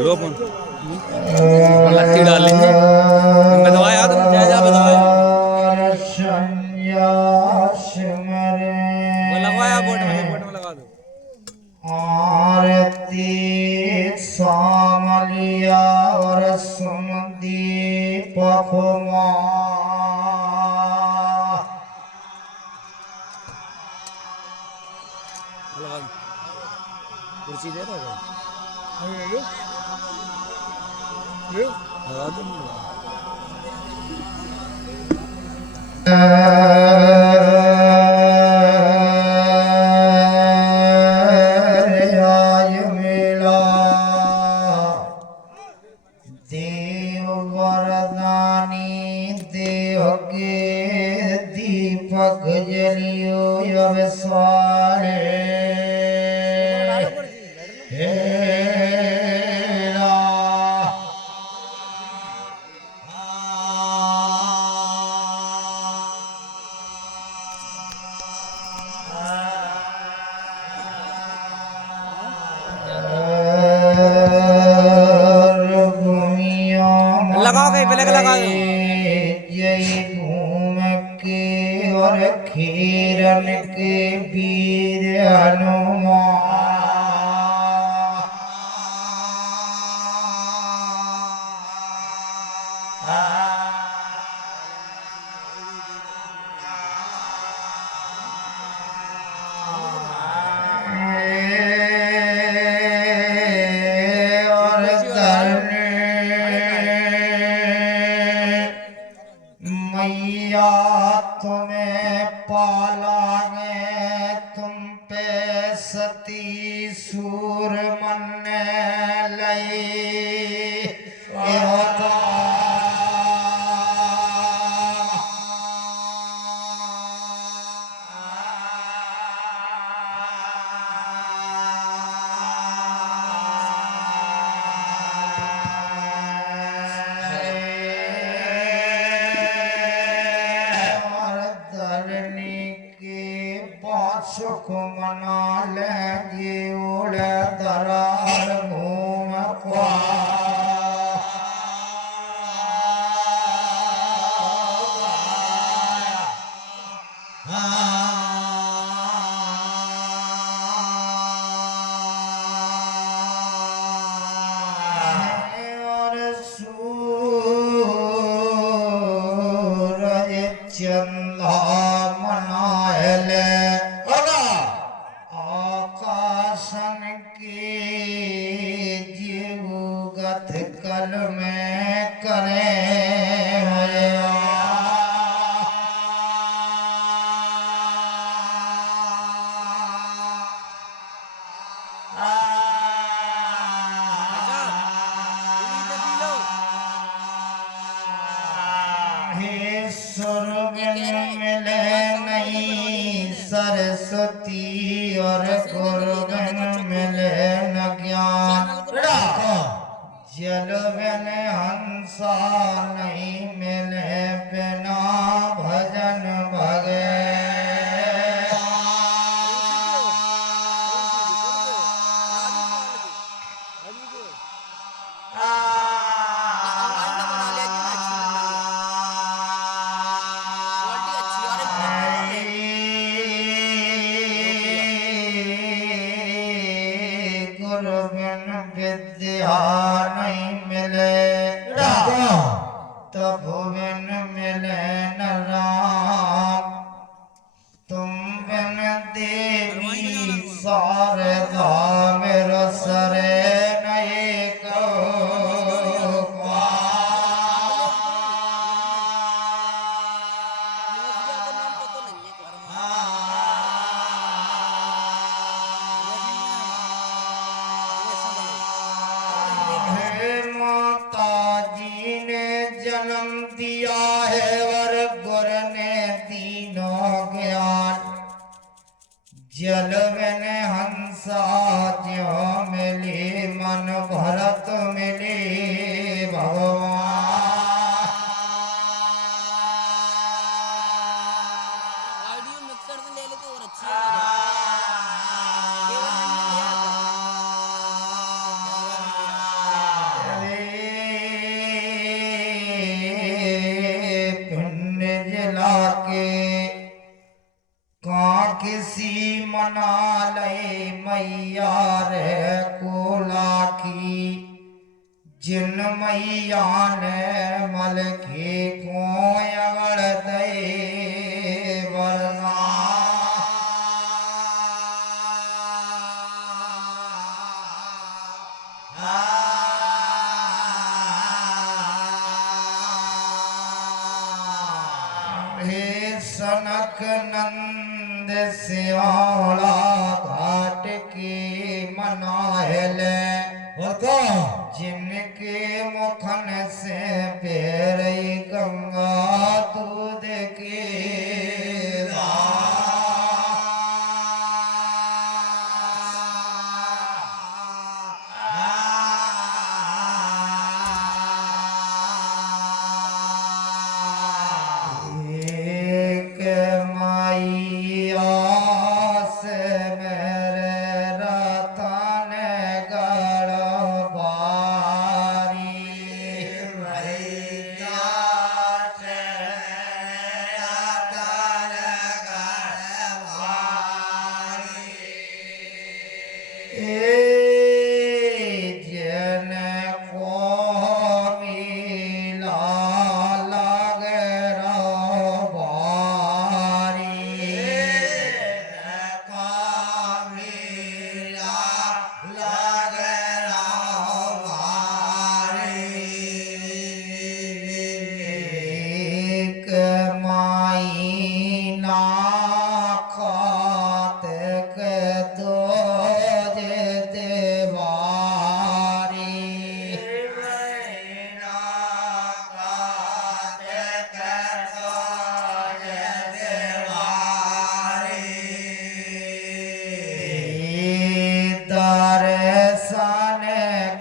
लो अपन अपन लत्ती डाल लेंगे मैं दवाया तो जाए जा दवाया वो लगवाया बोट में लगा दो आरती सामलिया और सुन दीपक लगा दो कुर्सी दे रहा है लगा दो दीपक जलियो यवसारे लगाओ कहीं पहले लगा दो जय घूम के और खीरन के वीर हनुमान और मैया तुम्हें पालांगे तुम पे सती सूर मन लई सुख मना लेंगे ओले दरार घूम को और सूरज चंदा मनाएले आकाशन के जीवगत कल में करे स्वर्ग मिले नहीं सरस्वती और गुरुगन मिले न ज्ञान जल बिन हंसा नहीं मिले बिना भजन भगे विद्या नहीं मिले तब बिन मिले न राम तुम बिन देवी शारदा मेरा सरे नहीं जन्म दिया है वर गुर ने तीनों ज्ञान जल बिन हंसा ज्यों मिली मन भरत मिली भगवान मैया रे कोला की जिन मैया ने मल के को अगड़ दे वरना हे सनक नंद सियाला घाट के मनाहले जिनके मुखन से बेरई गंगा दूध के एक मैया से मेरे रतन गढ़वारी मैया से रतन गढ़वारी जन को मिला लगे दर्शन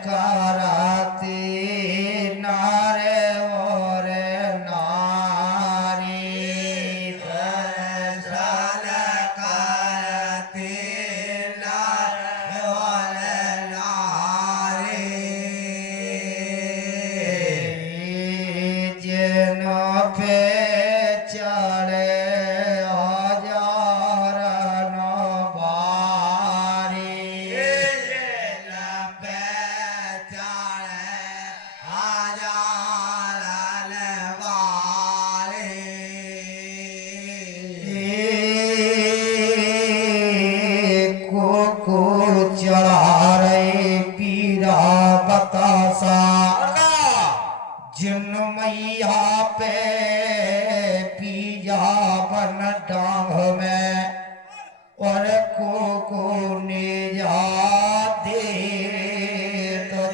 करती नारे और नारी दर्शन करती नारे और नारी जिन पे चढ़े चढ़ा रहे पीरा बतासा जिन मैया पे पीजा बन डांग में और को ने जा दे तो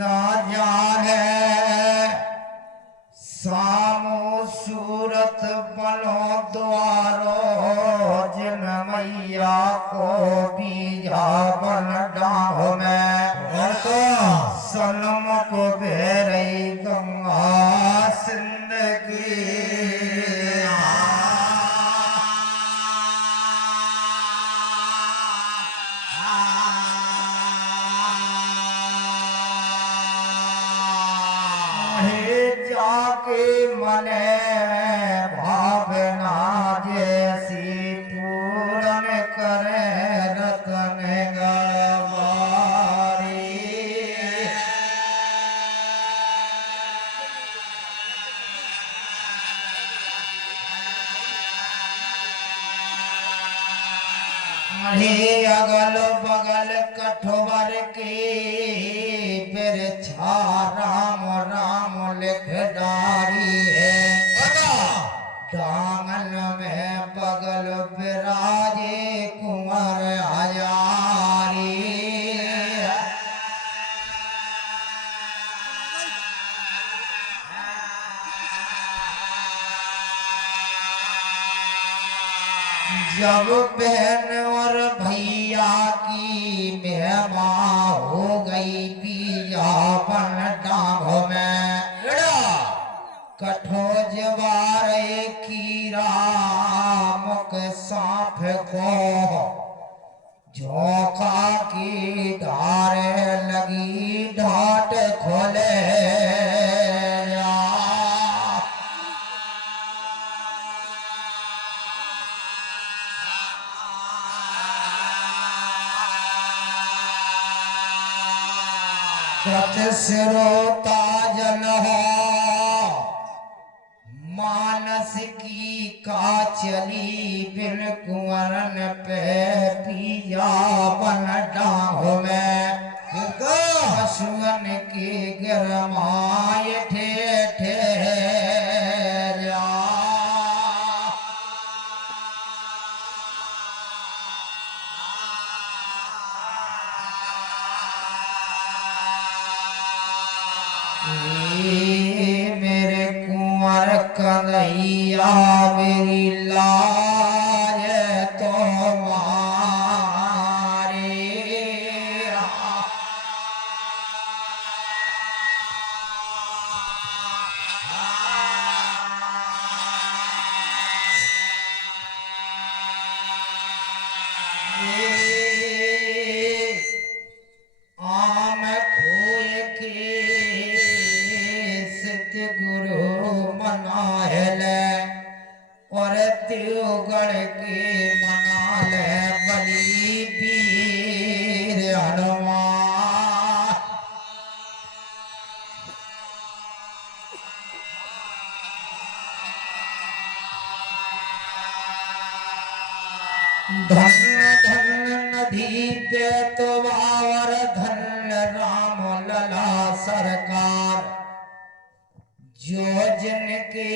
ना जाने सामो सूरत बनो द्वारो जिन मैया को बीजा बन डांग में सनम को बेरई गंगा सिंध की जाके मने भावना जैसी पूरन करे रतन गढ़वारी अगल बगल कठोबर के फिर छा राम राम लिख डारी है डांगन में बगल विराजे कुंवर हजारी जब बहन और भैया की मेहमा हो गई पिया बन डांग में कठो जवार कीरा मुख सांप को झोंका की धार लगी ढाट खोले कृत सिरोता जल हो मानस की का चली बिन कुंवरन पे पिया बन डाहो में पशुअन की गरमाए ठे मेरे कुंवर कन्हैया मेरी लाज तो मारे आम खोए के गुरु मनाहले और त्योगढ़ के मनाले बली वीर हनुमान धन धन नदी पे तो बावर धन राम लला सरकार जो जिनके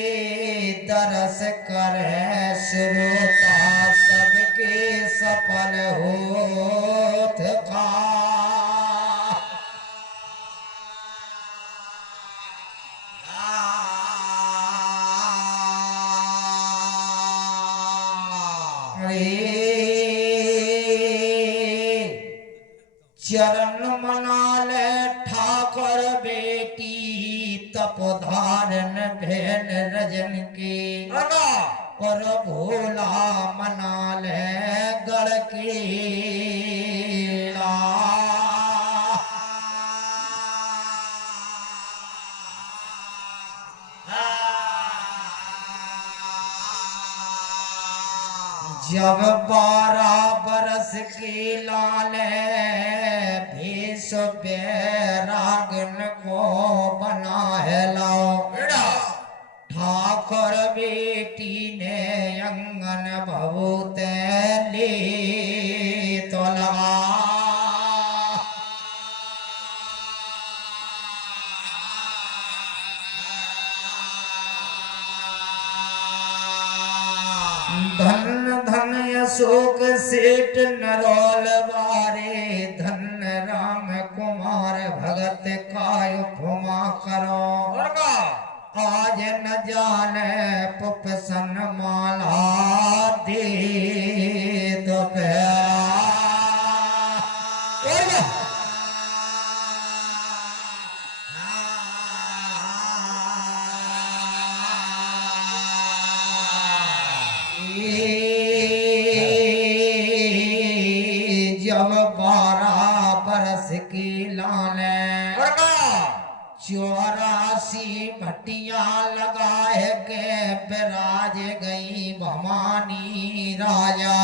दरस करे श्रोता सबके सफल होत का चरण मनाले ठाकुर बेटी तप धारण भेन रजन के और भोला मनाले गढ़ के जब 12 बरस के लाले भेष बैरागन को बना है लाओ ठाकुर बेटी ने अंगन बहुत ले तो लगा धन धन अशोक सेठ नरोल बारे धन राम कुमार भगत काय उपमा करो आज न जाने पुपसन माला दे तो जब 12 बरस की लाने 84 भटिया लगाए के बिराज गई भवानी राजा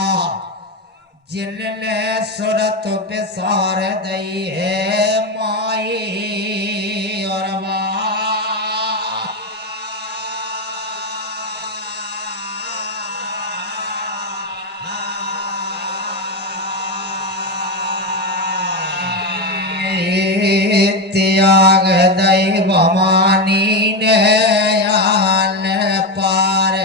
जिनने सुरत पिसार दई है माई और त्याग दई भवानी ने आन पार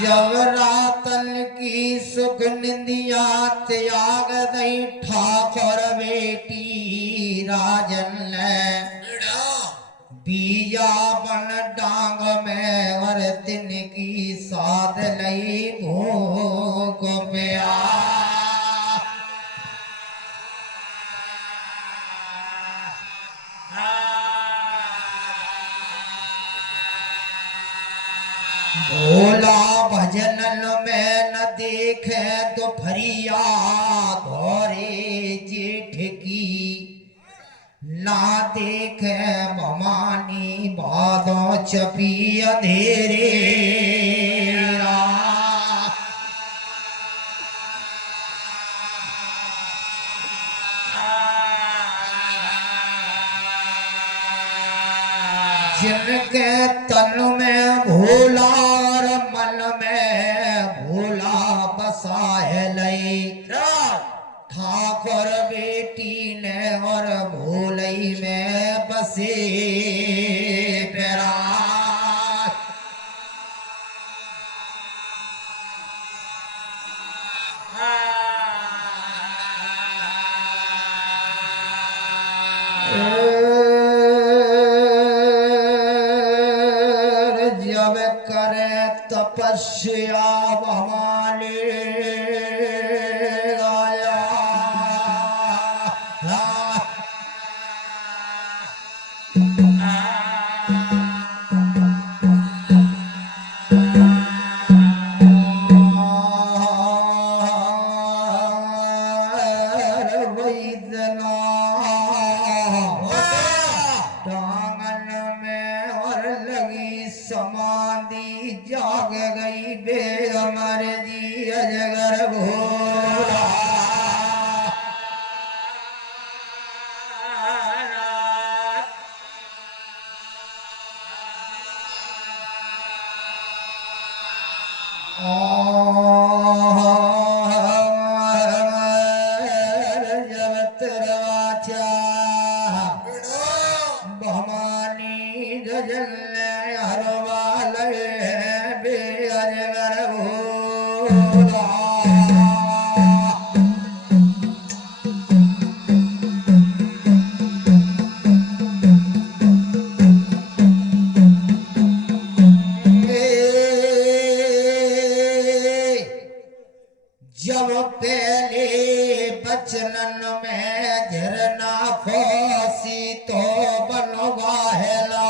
जब रातन की सुख निंदिया त्याग दई ठाकुर बेटी राजन ने बिया बन डांग में और तिनकी साध लई भूख प्या भोला भजनन में न देखे तो फरियाद धोरे जेठ की ना देखे भवानी बादों चपी अंधेरे जिनके तन में भोला और मन में भोला बसाए लई ठाकुर बेटी ने और भोलई में बसे पेरा जब करे तपस्या भवानी आया टांगन में और लगी समाधि जाग गई बे अमर जी अजगर भोला जब तरवाचा भवानी गजल हर वाले बे अजगर भोला जब पहले बचनन में झरना खोसी तो बनवाहेला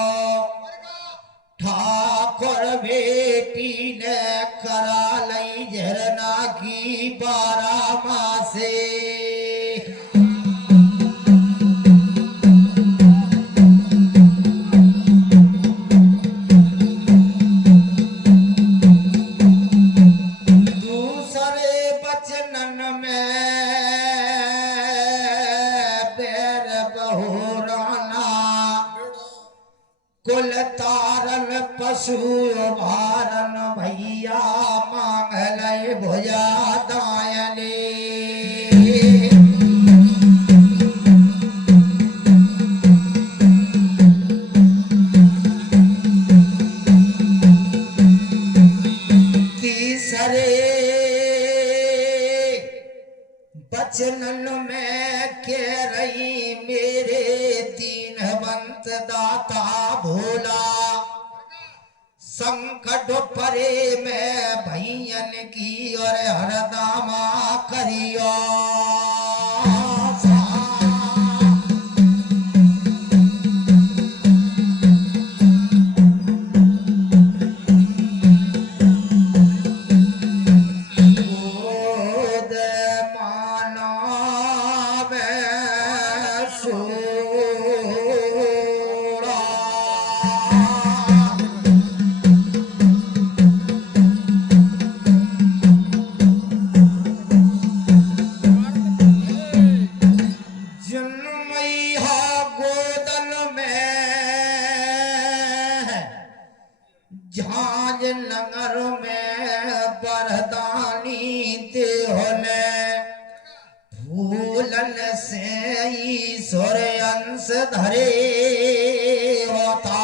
ठाकुर बेटी ने करा लई झरना की 12 मासे दूसरे बचनन में बैर बहुराना कुल तारन पशु भारन भैया मांगल भुजा दायने तीसरे बचनन में कह रही मेरे दीनवंत दाता भोला संकट परे में भैयन की और हरदामा करियो गोद माना में सोड़ा जन्मैया गोदन में झांझ नगर में बरदानी देहले फूलन से ईश्वर अंश धरे होता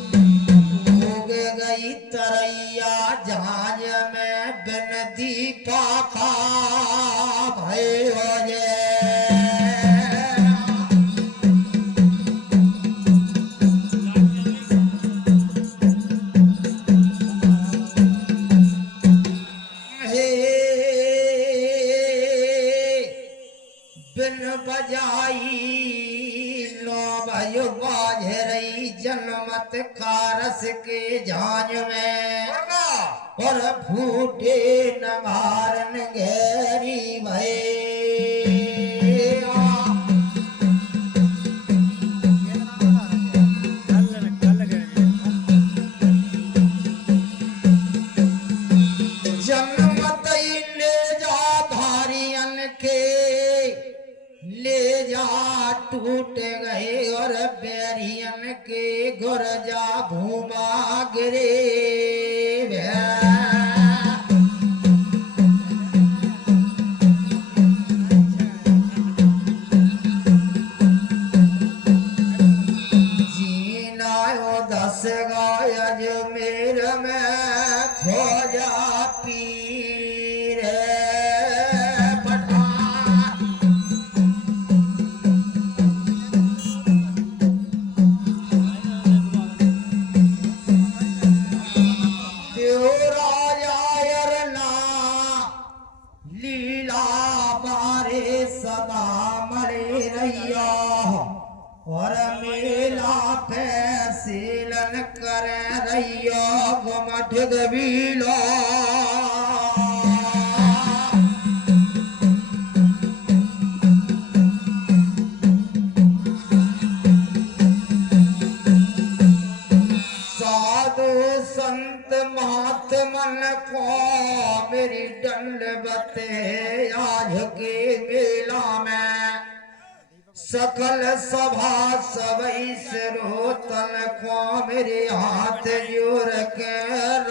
उग गई तरैया जहाज में बिनती पाखा भय हो जे बिन बजाई लो भयो बाज रही जनमत कारस के झांझ में और फूटे नगारन घेरी भय जनमत ले जा भारियन के ले जा टूट गए और बैरियन के गुरजा भूमा गिरे जीना दस गायज मेर में खोजा पीर लीला बारे सदा मरे रैया और मेला फैसिलन करे रैया गुमठ गबीला साधु संत महात्मन को मेरी दंडवत आज के मेला में सकल सभा सबई सिरोतन को मेरे हाथ जोड़ के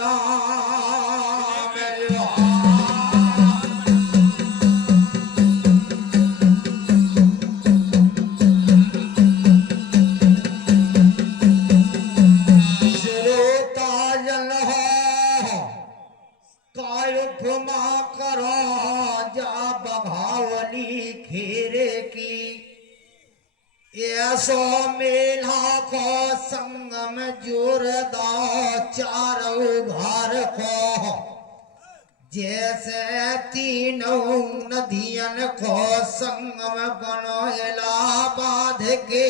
राम सिरोता जल काय उपमा करो जा बघावली खेरे की ऐसो मेला को संगम जोरदा चारों घर को जैसे तीनों नदियन को संगम बनो इलाहाबाद के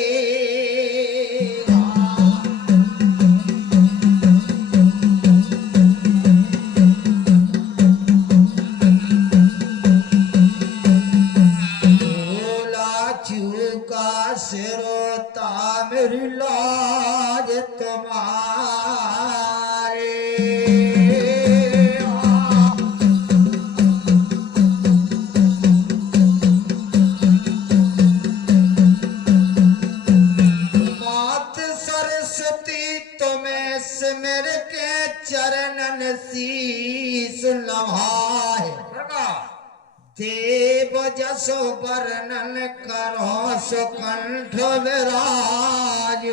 सिरोता मेरी लाज तुम्हारे मात सरस्वती तुम्हें सिमर के चरणन शीस नभाए देव जसो वर्णन करो सुकंठ विराज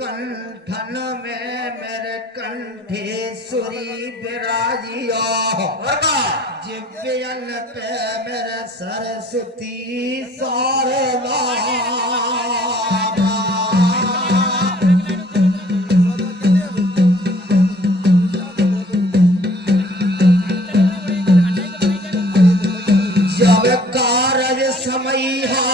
कंठन में मेरे कंठेश्वरी विराजिया जिव्यन पे मेरे सरस्वती शारदा जब कारज समैहा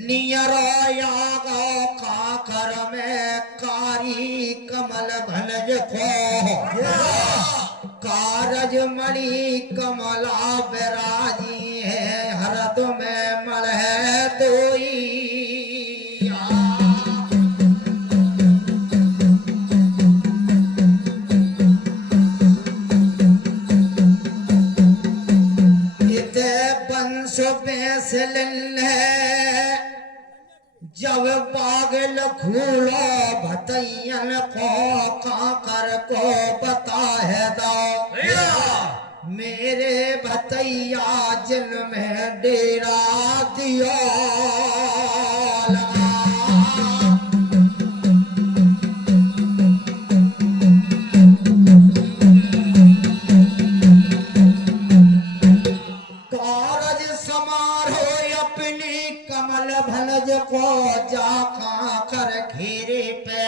नियराया गो काकर में कारी कमल भनज को कारज मणि कमला विराजी है हरद में मल है तोई इते बंश बेसलन है जब पागल खूलो भतैयन को काकर को बता है दो मेरे भतैया जिन में डेरा दियो लगा कारज समारोह अपनी कम कमल भनज को जा कर घेरे पे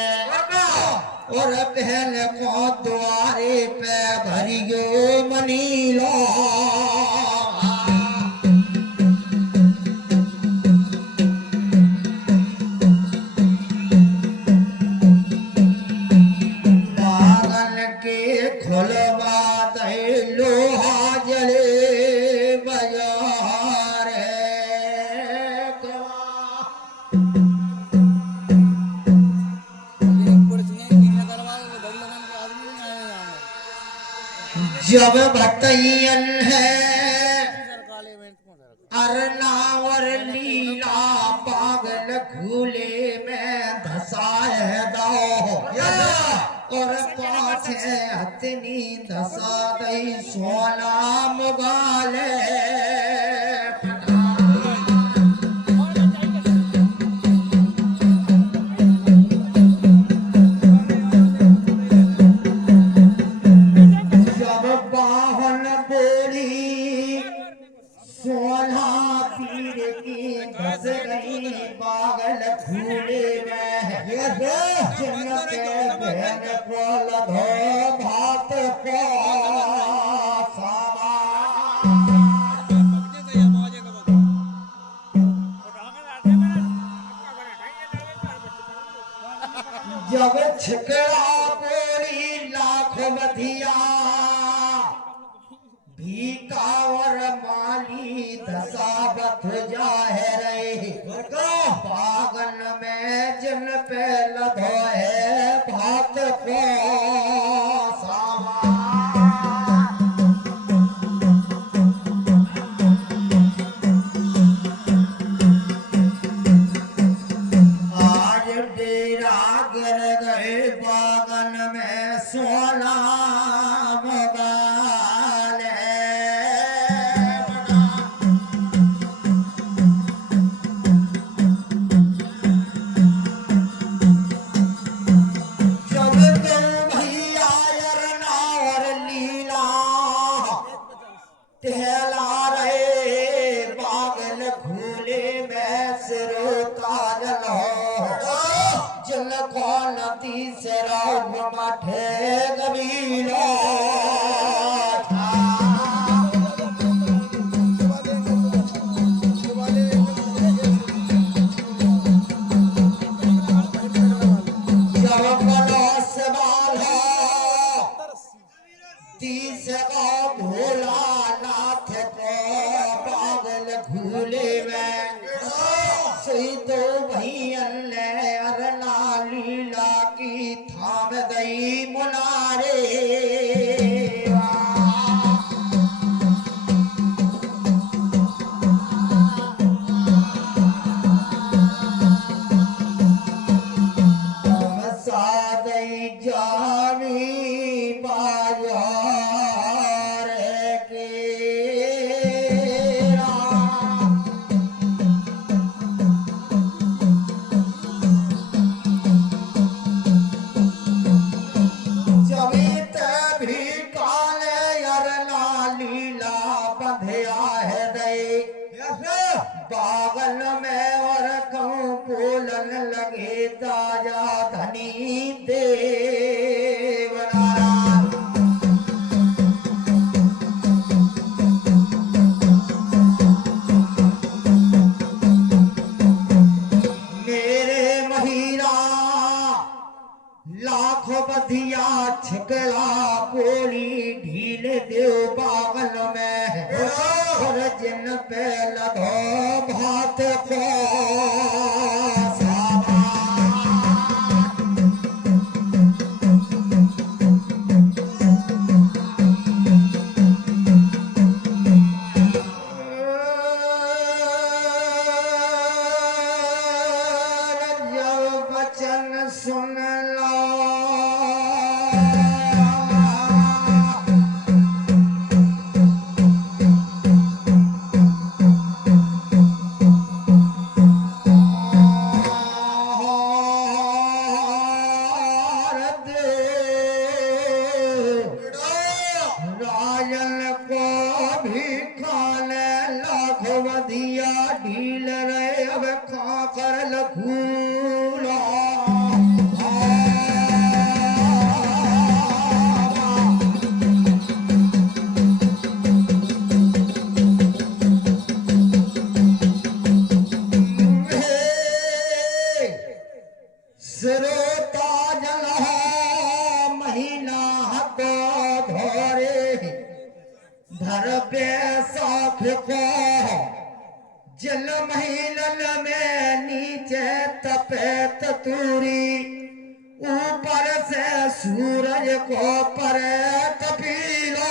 और बहन को द्वारे पे भरियो मनीलो बागन के खुलवा दे लोहा जले जब बतैयन है अरनावर लीला पागल घूले में धसाए दो और पाछे हथनी धसा दई सोना मुगाले पागल घूले में जिनके बहन को लधो भात को जब छिकड़ा बोली लाख बधिया भीकावर माली दसाबत जाहे रही बागन में जिन पे लधो है भात को आज डेरा गिर गए बागन में सोना नदी से राम माठे गबीलो जब मनोस वाला तीस का भोला नाथ को पागल घूले में सही तो भैयन ले अरना लीला की थाम दई मुनारे सादई जानी बाजार के बागल में और कहूँ बोलन लगे ताजा धनी देवनारायण मेरे महिला लाखों बधिया छिकला पोली ढील देव बागल में और जिन पे लधो भात को वचन सुन लो राजन को भी खाने लाखों बधिया ढील रहे अब कर लखूला सिरोता जल महीना को धोरे धर बैसाख को जल महीनन में नीचे तपे तूरी ऊपर से सूरज को परे तपीला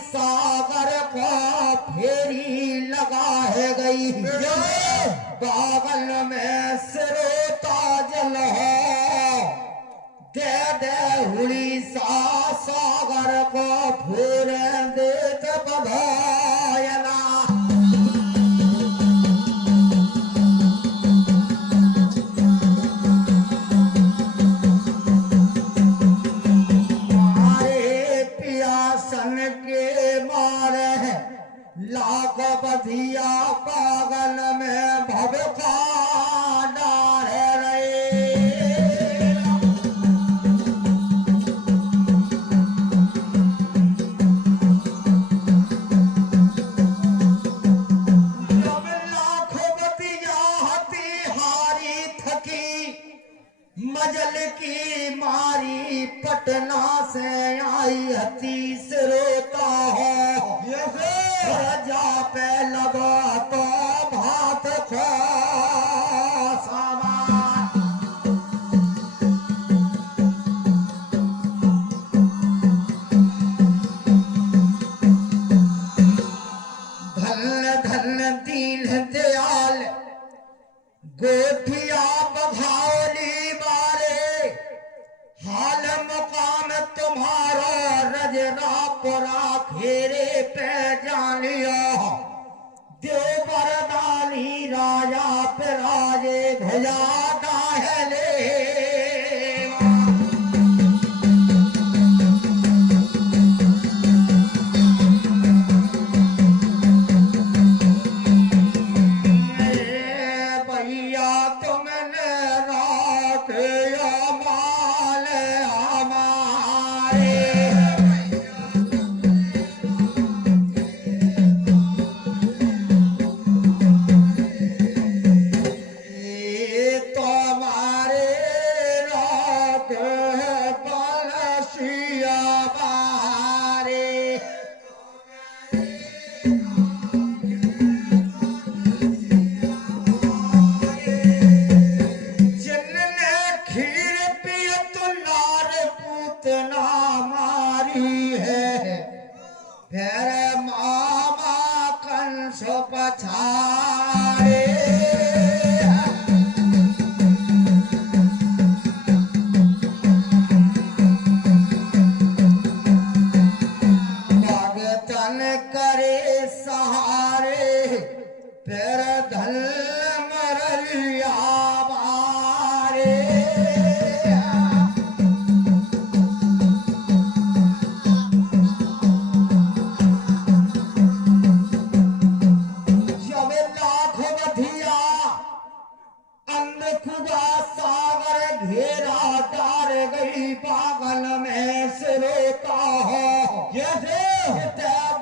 सागर को फेरी लगा है गई बागल में सिरोता जल हो दे हुड़ी सा सागर को फेर देत बधायना लाख बधिया पागल में भवका डारे रहे जब लाख बधिया हती हारी थकी मजल की मारी पटना से आई हती सिरोता हो जा पे लगा तो भात खो सामान धन धन दीन दयाल गोठिया बघावली मारे हाल मुकाम तुम्हारा रजरापुरा घेरे पे जान लिया देव बरदानी राजा पे राजे भजा डाहले भैया तुमने रात माल हमारे पछाड़े भगतन करे सहारे फिर धन मरलिया बारे सागर घेरा डार गई पागल में सिरोता हो जैसे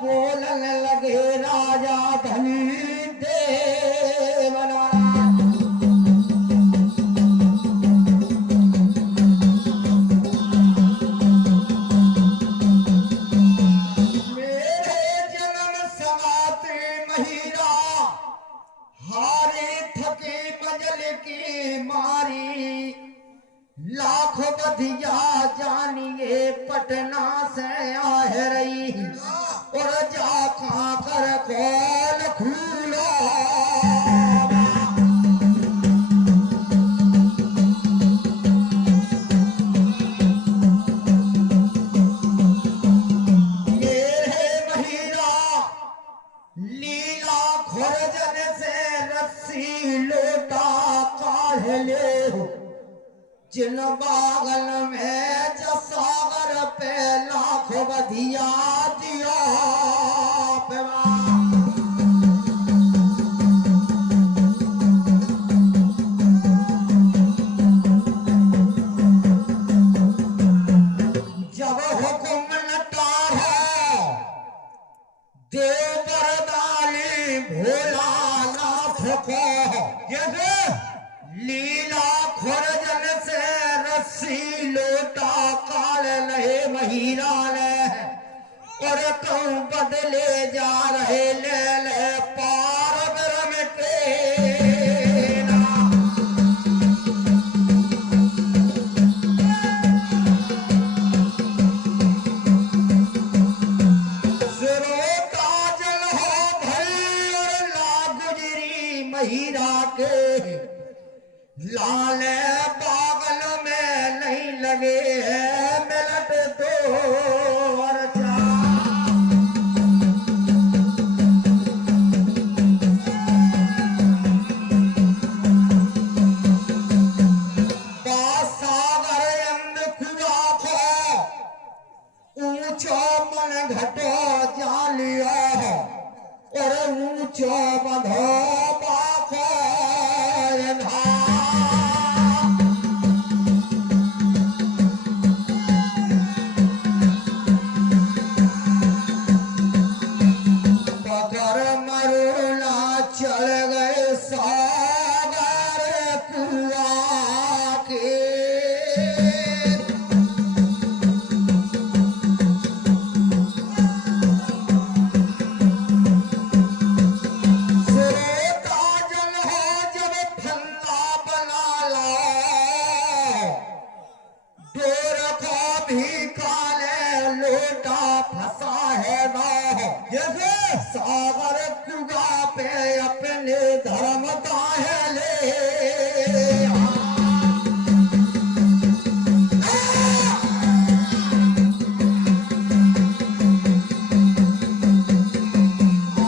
बोलन लगे राजा धनी देवना मेरे जन्म समाते महिला हारे थके मजल की मारी लाख बधिया जानिए पटना से आ रही और जा कर खोल खूलो खुरजन से रस्सी लोटा काढ़ ले जिन बागल में जसागर पे लाख बधिया दिया पेवा। जब हुकुम नटारो देव बरदाली भोला नाथ को जैसे लीला खुरजन से रस्सी लोटा काल रहे महिरा ने और कहूं बदले जा रहे ले ले पार ब्रह्म टेना। सिरों जल हो भई और ला गुजरी महिरा के लाल बागल में नहीं लगे हैं मिलट दो और सागर अंध खुदा को ऊंचो मन घटो जा लिया और ऊंचो बंधो बाखो चल गए सागर कुआ के सिरों जल हो जब फंदा बना लो डोर को भी काले लोटा फंसा है ना जैसे सागर कुआ पे अपने धर्म दाहे ले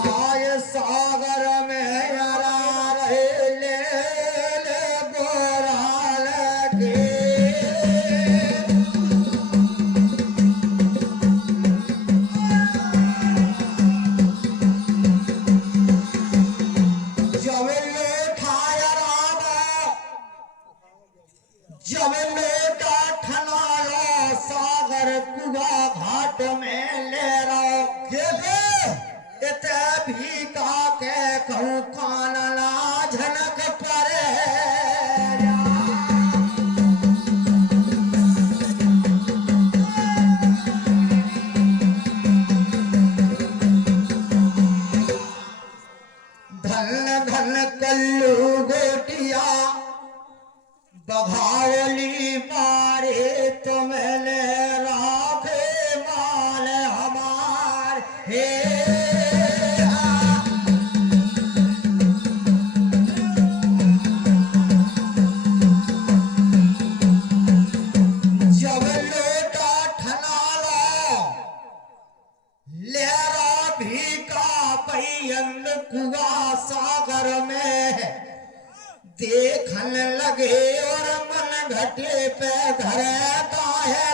आए सागर में यारा रहे ले ले गोरा लगे जब लोटा ठनालो सागर कुआ घाट में ले रहो इते भी का के कहूँ कानला झनक परे धन धन कल्लू गोटिया बघावली मारे तुम्हें राखे माल हमार हे जब लोटा ठनालो लेरा भी का पैन कुआ सागर में देखन लगे और मन घटे पे धरता है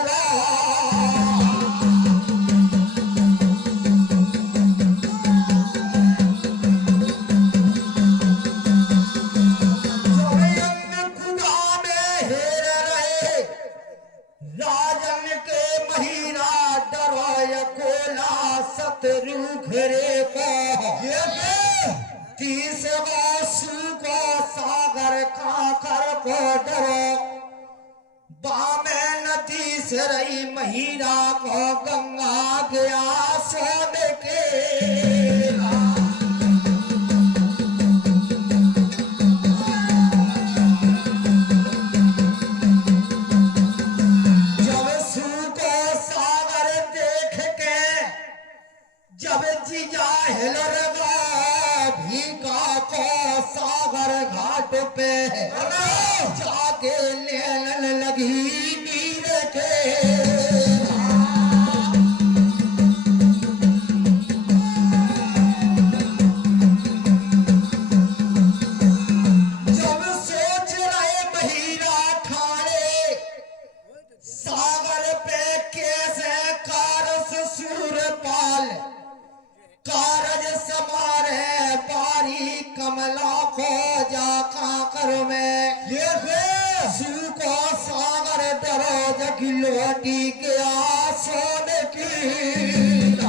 राजन के महिरा डराय कोला सतरू घरे को तीस वासु को सागर खाकर को डरो बामे नदी से रही महिरा को गंगा गया सोद के जब सू को सागर देख के जब जीजा हिलरगा भीका को सागर घाट पे जाके लेने लगी नीर के कमला को जा काकर में ये शिव को सागर डरो जगी लोटी के आसोन की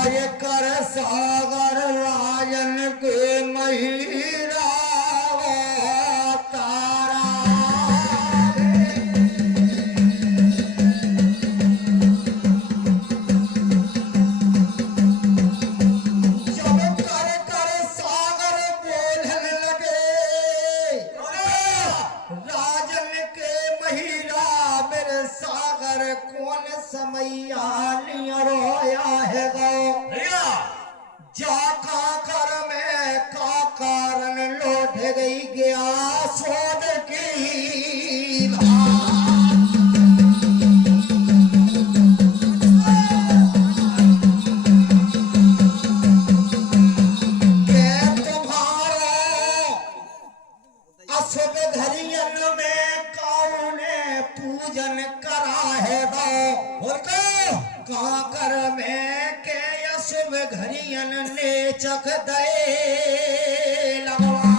आय कर सागर राजन के महिरा तारा राजन के महिला मेरे सागर कौन समैया रोया है गो जा काकर में का कारण लौट गई गया सोद की अशुभ घरियन में कौने पूजन करा है दो और काकर में के अशुभ घरियन ने चख दे लगवा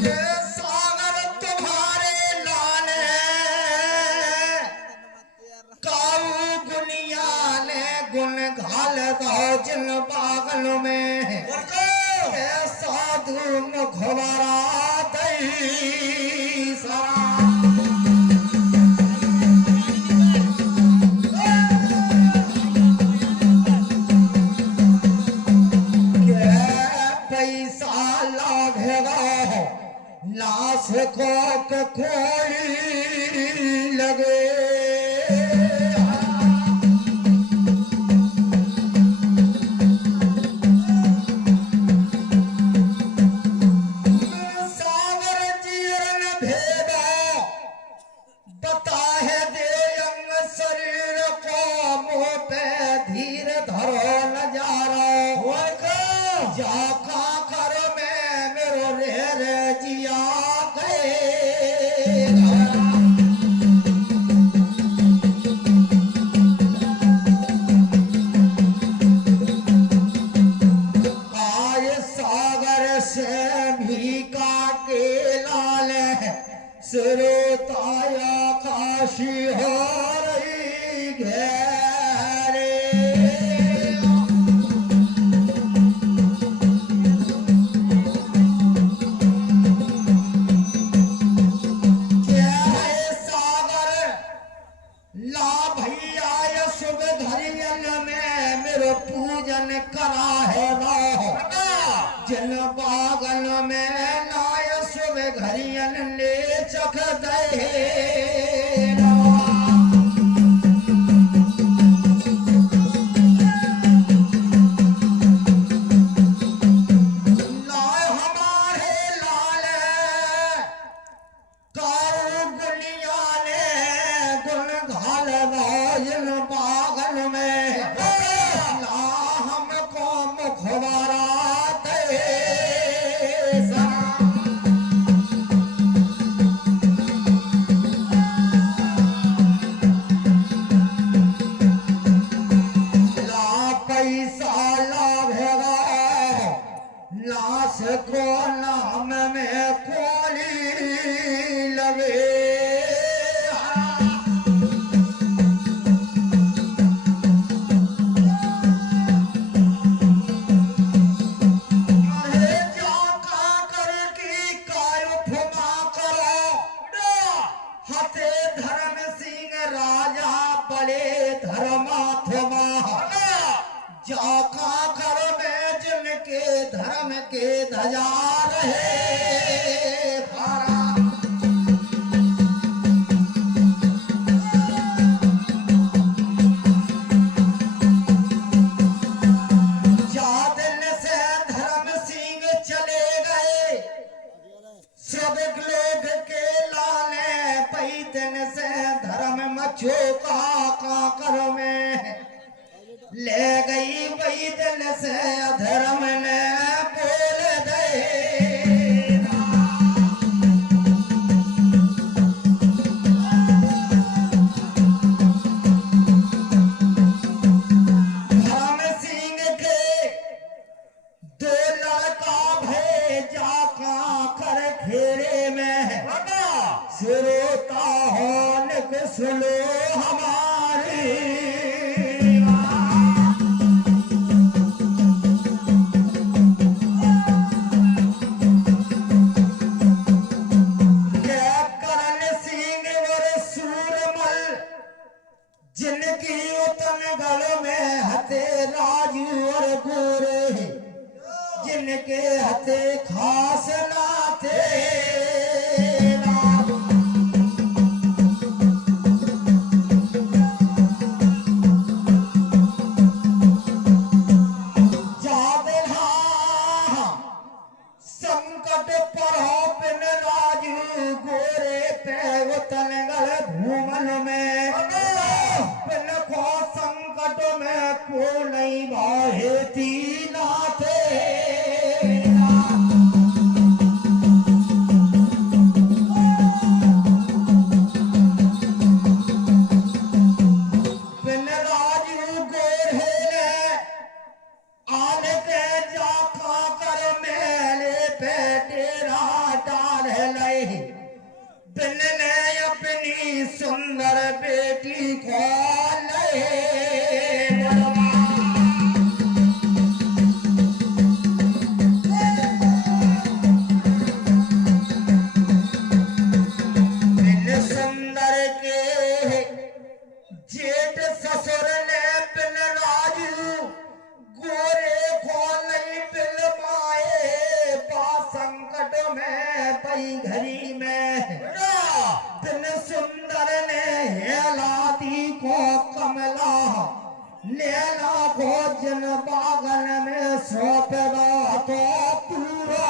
के सागर तुम्हारे लाल काऊ गुनिया ने गुन घाल दो जिन बागल में साधु मुखबरा दई सारा पैसा लागेगा लाश को कोई लगे सिरोताया काशी हो रही घेरे क्या है सागर ला भैया शुभ धरियन में मेरे पूजन करा है जिन बागन में लाय शुभ घरियन ले चख दे लाय हमारे लाल काऊ गुनिया ने गुन घाल जिन बागन में ला हमको मुखबारा लाश को नाम में कोली लगे हते धर्म सिंह राजा बड़े धर्मात्मा जाका कर में जिनके धर्म के ध्वजा रहे भारा जा दिन से धर्म सिंह चले गए सब लोग के लाले पई दिन से धर्म मचो काकर में ले गई वही दिल से धर्म सुनो हमारी। करण सिंह और सूरमल जिनकी उतन गढ़ में हथे राजू और गोरे, जिनके हथे खास ना थे संकट पर बिन राजू गोरे पे तनगल भूमन में बिन को संकट में को नहीं बाहेती नाथे। बिन राजू गोरे ने आन के जाखा कर मेले पे डेरा डाल लई, बिन ने अपनी सुंदर बेटी को ले बिन सुंदर के जेठ ससुर ने बिन राजू गोरे को नहीं बिल पाए बा संकट में पई घड़ी में बिन सुंदर ने हेला दी को कमला नेला को जन बागन में सौंप दो तो पूरा।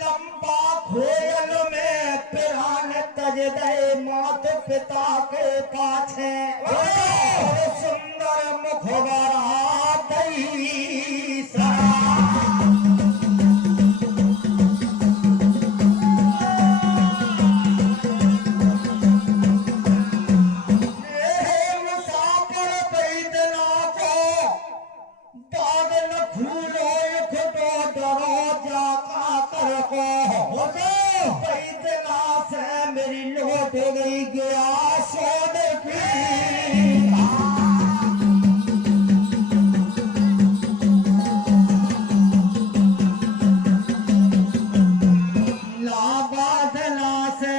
लंबा खोयल में पिरान तज दे मात पिता के पाछे सुंदर मुखबरा दई सरा। मुसाफिर बैदना को बादल खूलो खुटो डरो जाका कर को बैदना से मेरी लौट गई गया सोद की। बादला से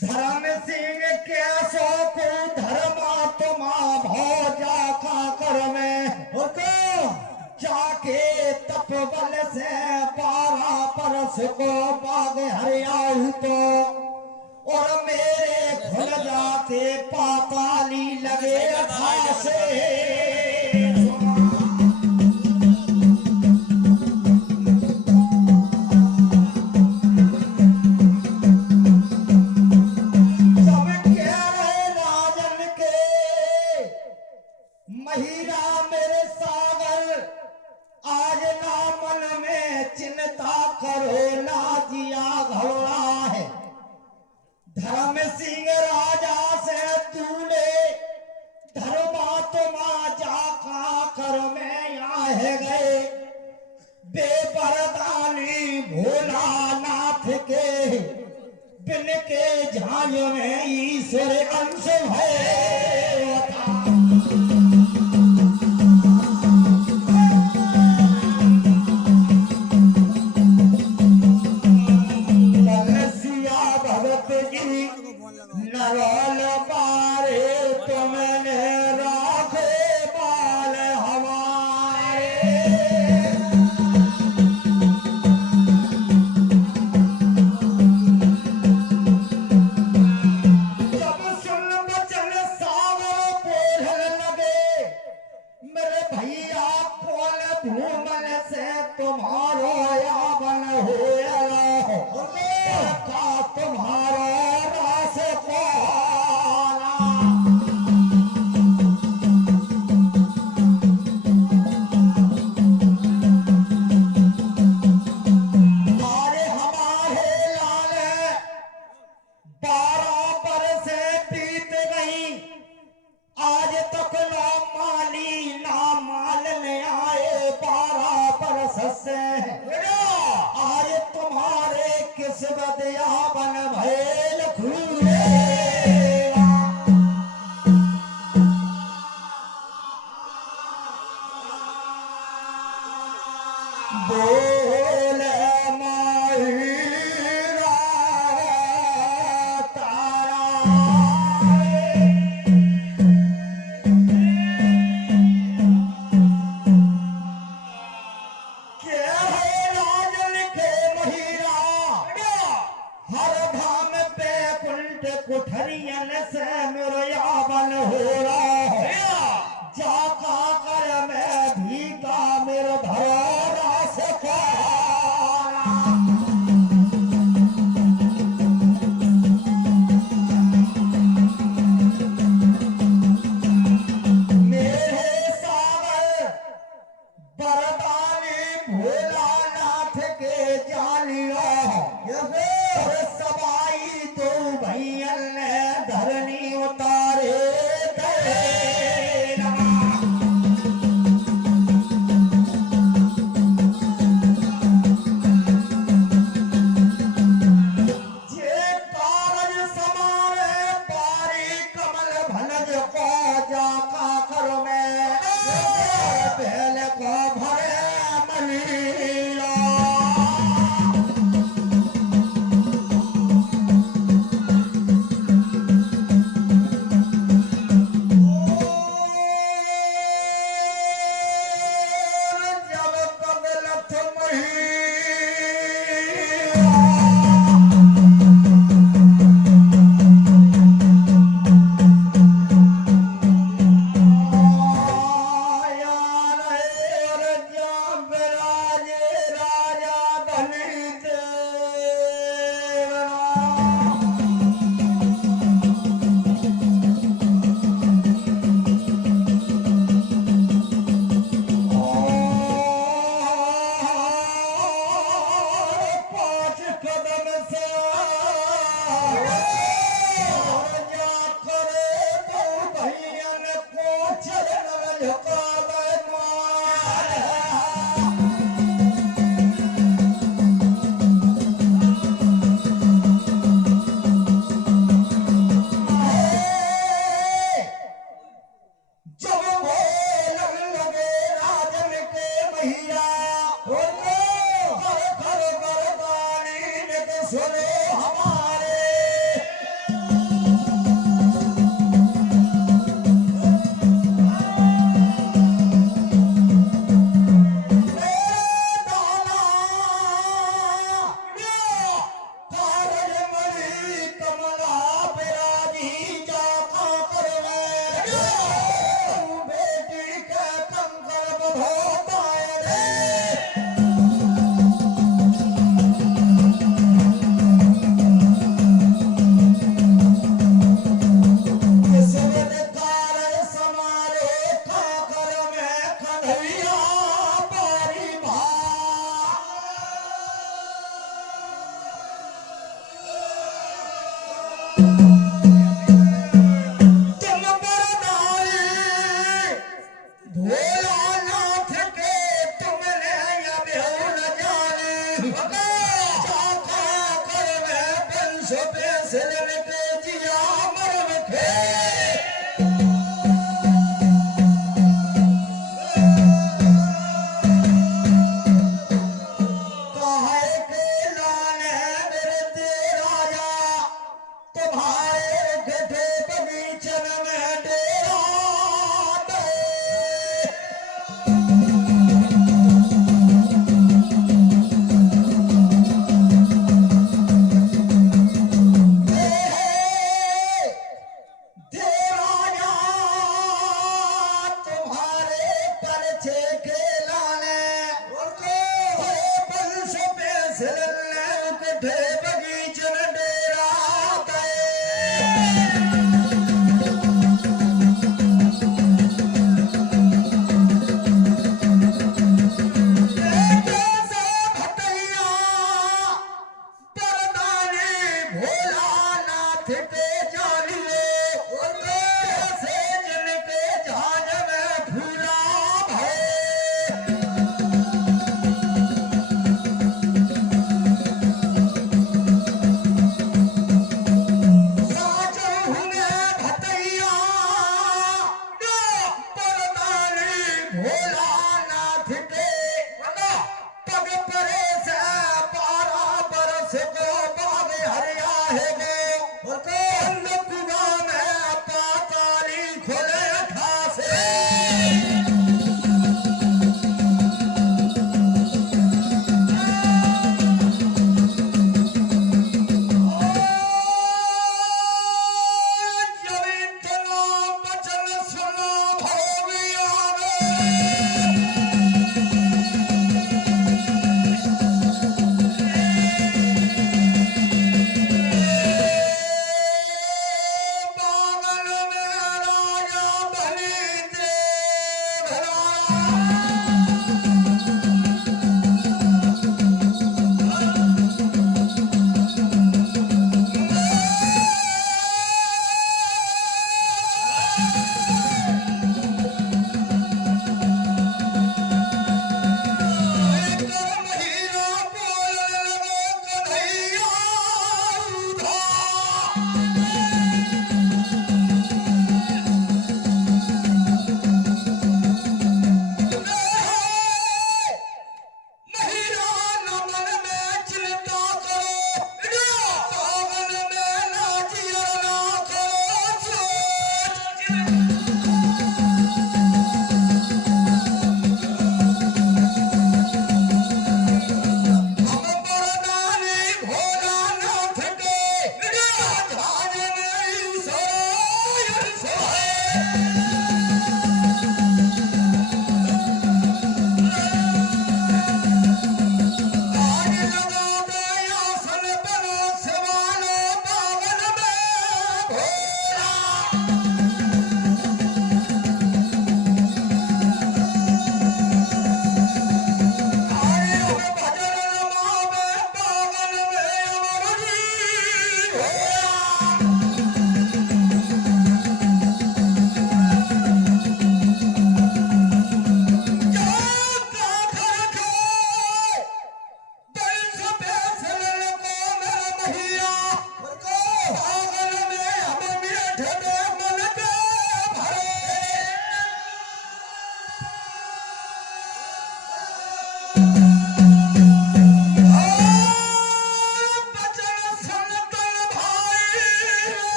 धर्म सिंह के सो को धर्मात्मा भोजा का कर में जाके तपबल से 12 परस को बाग हरियाऊ तो और मेरे खुल जाते पाताली लगे खासे। महिरा मेरे सागर आज ना मन में चिंता करो ना जिया घोड़ा है। धर्म सिंह राजा से तूने धर्मात्मा जाका कर में आए गए बेपरदानी भोलानाथ के बिन के झांझ में ईश्वर अंश है। नरोल पारे तुमने राखे बाल हमारे। जब सुन बचन सावर बोलने लगे मेरे भैया कौन भूमन से तुम्हारो यावन हो का तुम्हारो रास कौन। हमारे लाल 12 बरस बीत गई बाद यावन भैल खुले बोल माहिरा तारा के है राजन के महिरा हर धाम पे कुंठ कुठरियन से मेरो यावन हो रहा जाका कर मैं भीगा मेरो धरा से खारा मेरे सागर बरदानी भोलानाथ के जानिया और सबाई दो भैयन ने धरनी उतारे गए जे कारज समारे पारी कमल भनज को जाका कर में पहले को भरे मनीला जब कबलत महिला आया रे रजा बिराजे राजा बलि देवना पांच कदम से जा करे तो भैयन को चरण झुकावे मार जब बोलन लगे राजन के मैया घर घर बरदानी ने तो सुनो हमारे मेरे दाना कारज मणि कमला बिराजी जाका करवे बेटी के कंकर बधोता रे किस्मत कारज समारे काकर में कन्हैया बारी भा तुम बरदारी भोलानाथ के तुमने अब न जाने जाका कर में पंच पैसल के जिया मरम खे कहे के लाने मेरे तेरा जा तुम्हारे गधे बगीचन में डेरा दे देवाया तुम्हारे परछे के लाने वंश पे सिलने उठे